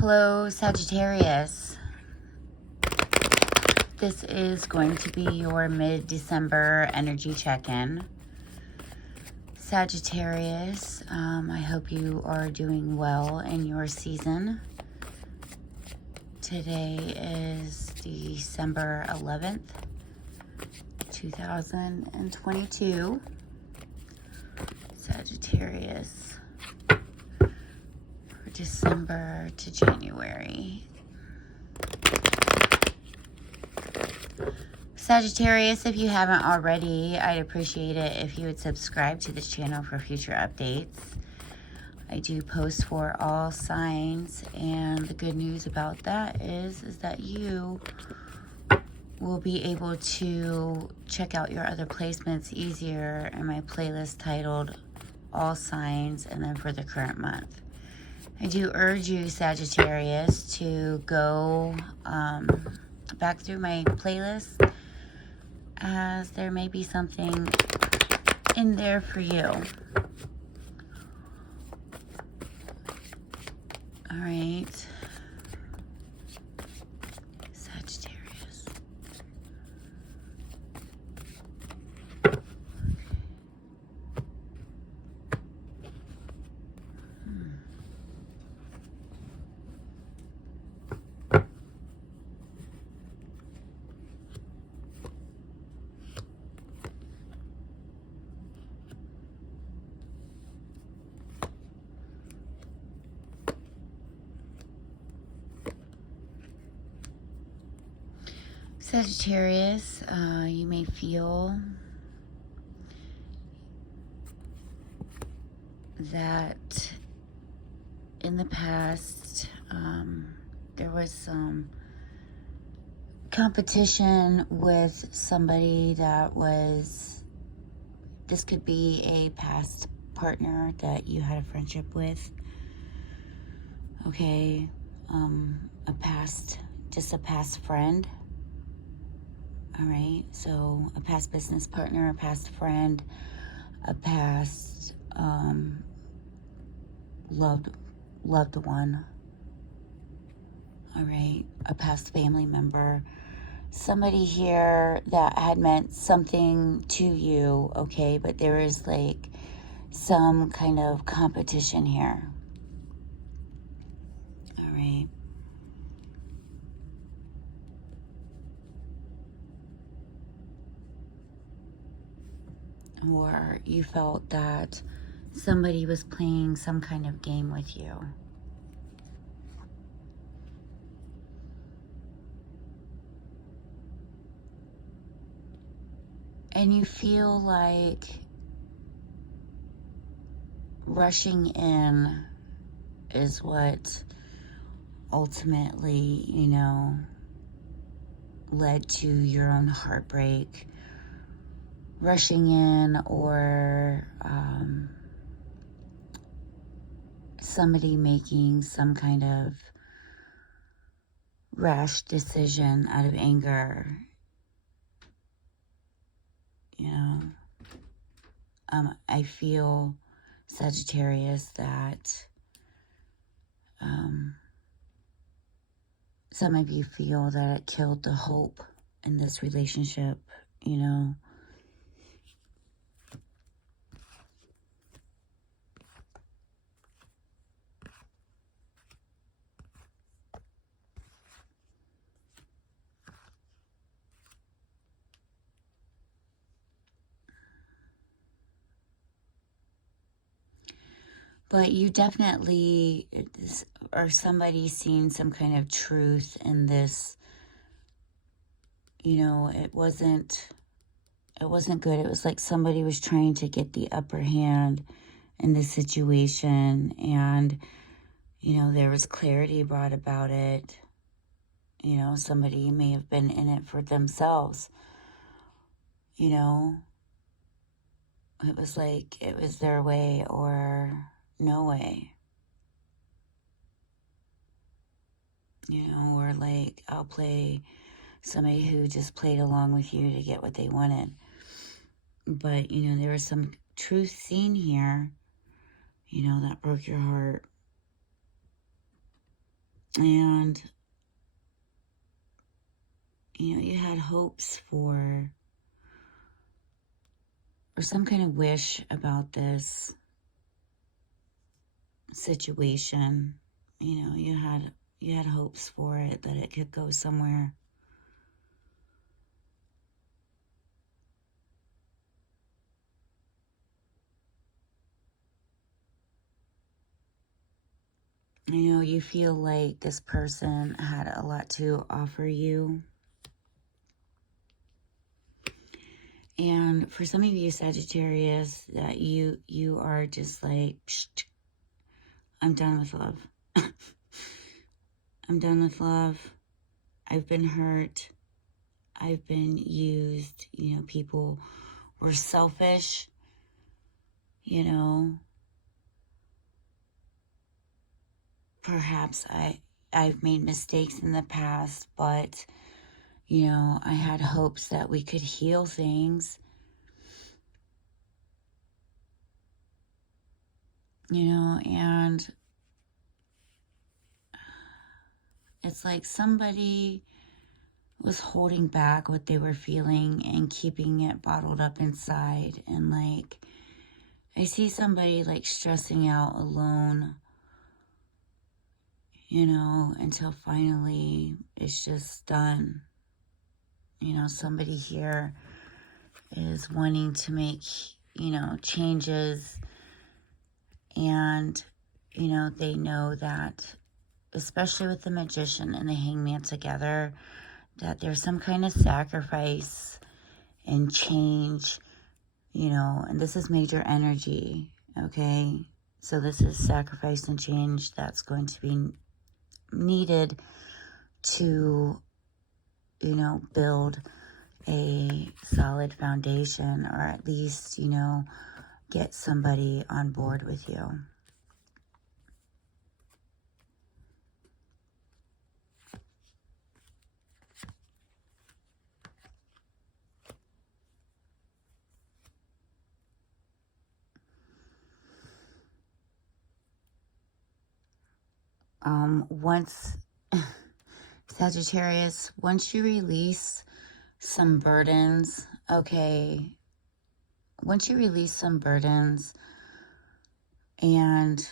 Hello, Sagittarius. This is going to be your mid-December energy check-in. Sagittarius, I hope you are doing well in your season. Today is December 11th, 2022. Sagittarius for December to January. Sagittarius, if you haven't already, I'd appreciate it if you would subscribe to this channel for future updates. I do post for all signs, and the good news about that is that you will be able to check out your other placements easier in my playlist titled All Signs, and then for the current month. I do urge you, Sagittarius, to go back through my playlist, as there may be something in there for you. All right, Sagittarius. Sagittarius, you may feel that in the past there was some competition with somebody that was, this could be a past partner that you had a friendship with, okay, just a past friend. All right, so a past business partner, a past friend, a past loved one. All right, a past family member. Somebody here that had meant something to you, okay, but there is like some kind of competition here. All right. Or you felt that somebody was playing some kind of game with you. And you feel like rushing in is what ultimately, led to your own heartbreak. Rushing in, or somebody making some kind of rash decision out of anger. I feel, Sagittarius, that some of you feel that it killed the hope in this relationship, But you definitely, or somebody seen some kind of truth in this. It wasn't good. It was like somebody was trying to get the upper hand in this situation, and, there was clarity brought about it. Somebody may have been in it for themselves. It was like it was their way or no way. Or like, I'll play somebody who just played along with you to get what they wanted. But, there was some truth seen here, that broke your heart. And, you know, you had hopes for, or some kind of wish about this situation. You know, you had hopes for it, that it could go somewhere. You know, you feel like this person had a lot to offer you. And for some of you Sagittarius, that you are just like, psh, I'm done with love. I'm done with love. I've been hurt. I've been used. You know, people were selfish. You know, perhaps I've made mistakes in the past, but, you know, I had hopes that we could heal things. You know, and it's like somebody was holding back what they were feeling and keeping it bottled up inside. And like, I see somebody like stressing out alone, you know, until finally it's just done. You know, somebody here is wanting to make, you know, changes, and, you know, they know that, especially with the Magician and the Hangman together, that there's some kind of sacrifice and change, you know, and this is major energy, okay? So this is sacrifice and change that's going to be needed to, you know, build a solid foundation, or at least, you know, get somebody on board with you. Once, Sagittarius, once you release some burdens, okay, once you release some burdens and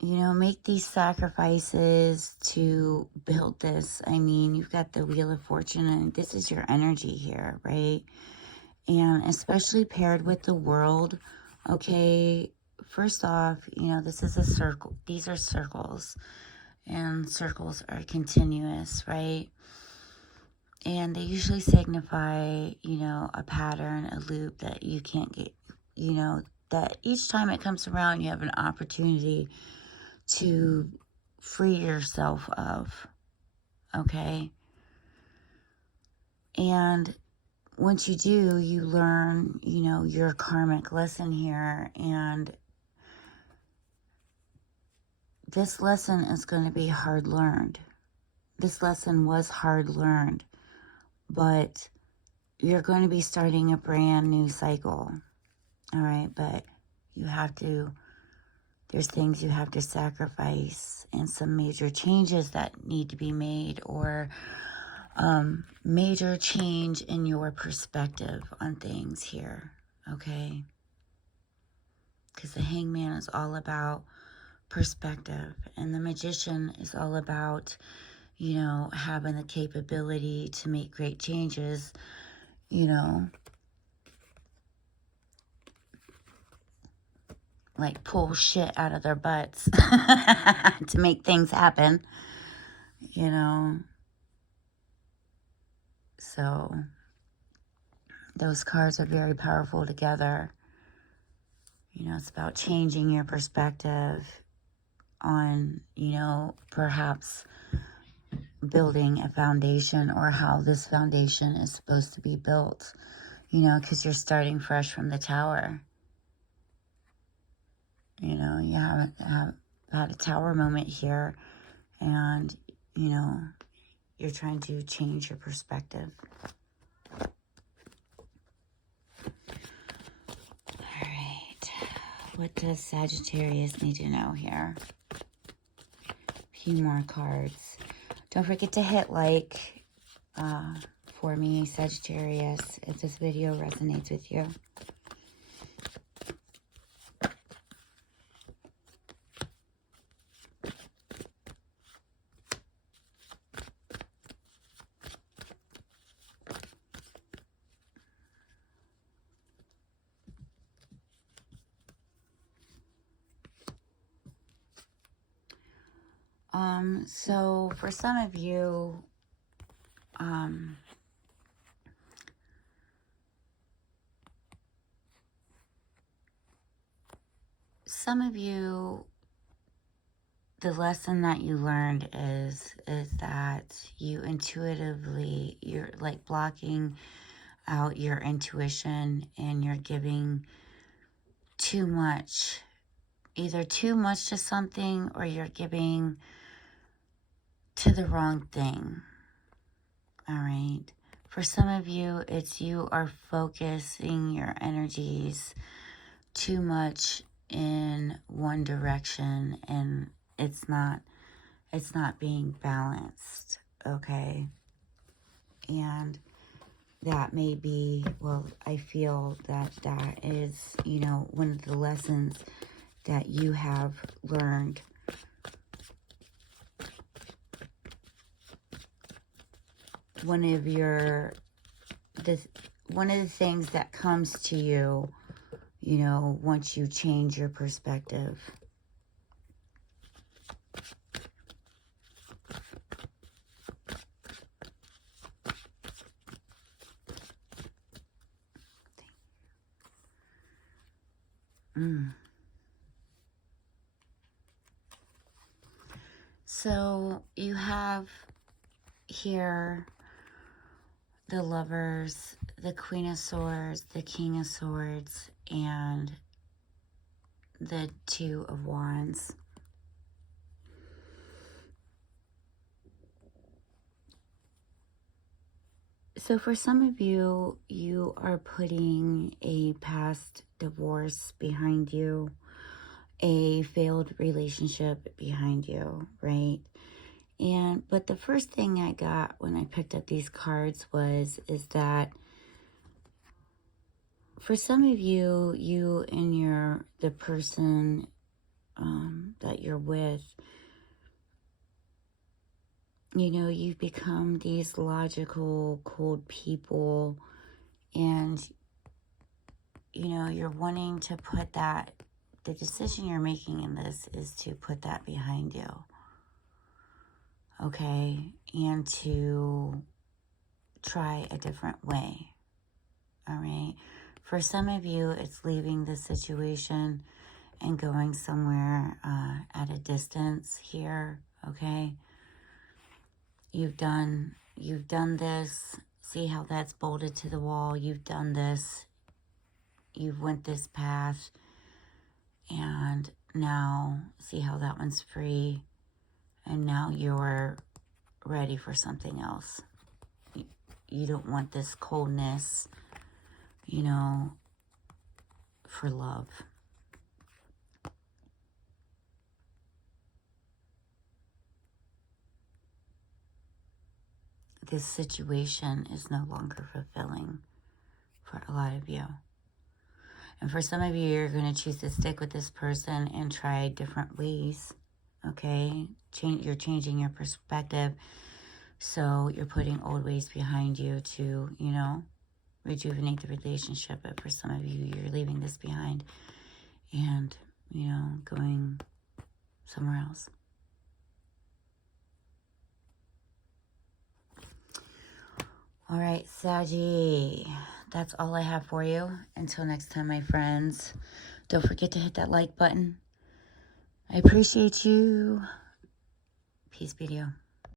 you know, make these sacrifices to build this. I mean, you've got the Wheel of Fortune, and this is your energy here, right? And especially paired with the World, okay, first off, you know, this is a circle. These are circles, and circles are continuous, right? And they usually signify, you know, a pattern, a loop that you can't get, you know, that each time it comes around, you have an opportunity to free yourself of, okay? And once you do, you learn, you know, your karmic lesson here, and this lesson is going to be hard learned. This lesson was hard learned, but you're going to be starting a brand new cycle, all right? But you have to, there's things you have to sacrifice, and some major changes that need to be made, or major change in your perspective on things here, okay? Because the Hangman is all about perspective, and the Magician is all about, you know, having the capability to make great changes, you know, like pull shit out of their butts to make things happen, you know. So those cards are very powerful together. You know, it's about changing your perspective on, you know, perhaps building a foundation, or how this foundation is supposed to be built, you know, because you're starting fresh from the Tower. You know, you haven't had a Tower moment here, and, you know, you're trying to change your perspective. All right. What does Sagittarius need to know here? A few more cards. Don't forget to hit like for me, Sagittarius, if this video resonates with you. So for some of you, the lesson that you learned is that you intuitively, you're like blocking out your intuition and you're giving too much, either too much to something or you're giving to the wrong thing. All right. For some of you, it's you are focusing your energies too much in one direction and it's not being balanced, okay? And that may be, well, I feel that that is, you know, one of the lessons that you have learned. One of the things that comes to you, you know, once you change your perspective. So you have here the Lovers, the Queen of Swords, the King of Swords, and the Two of Wands. So for some of you, you are putting a past divorce behind you, a failed relationship behind you, right? But the first thing I got when I picked up these cards is that for some of you, you and the person that you're with, you know, you've become these logical, cold people, and, you know, you're wanting to put that, the decision you're making in this is to put that behind you, okay, and to try a different way, all right? For some of you, it's leaving the situation and going somewhere at a distance here, okay? You've done this. See how that's bolted to the wall. You've done this. You've went this path. And now, see how that one's free. And now you're ready for something else. You don't want this coldness, you know, for love. This situation is no longer fulfilling for a lot of you. And for some of you, you're going to choose to stick with this person and try different ways, okay? You're changing your perspective. So you're putting old ways behind you to, you know, rejuvenate the relationship. But for some of you, you're leaving this behind and, you know, going somewhere else. All right, Saggy, that's all I have for you. Until next time, my friends, don't forget to hit that like button. I appreciate you. Peace be to you.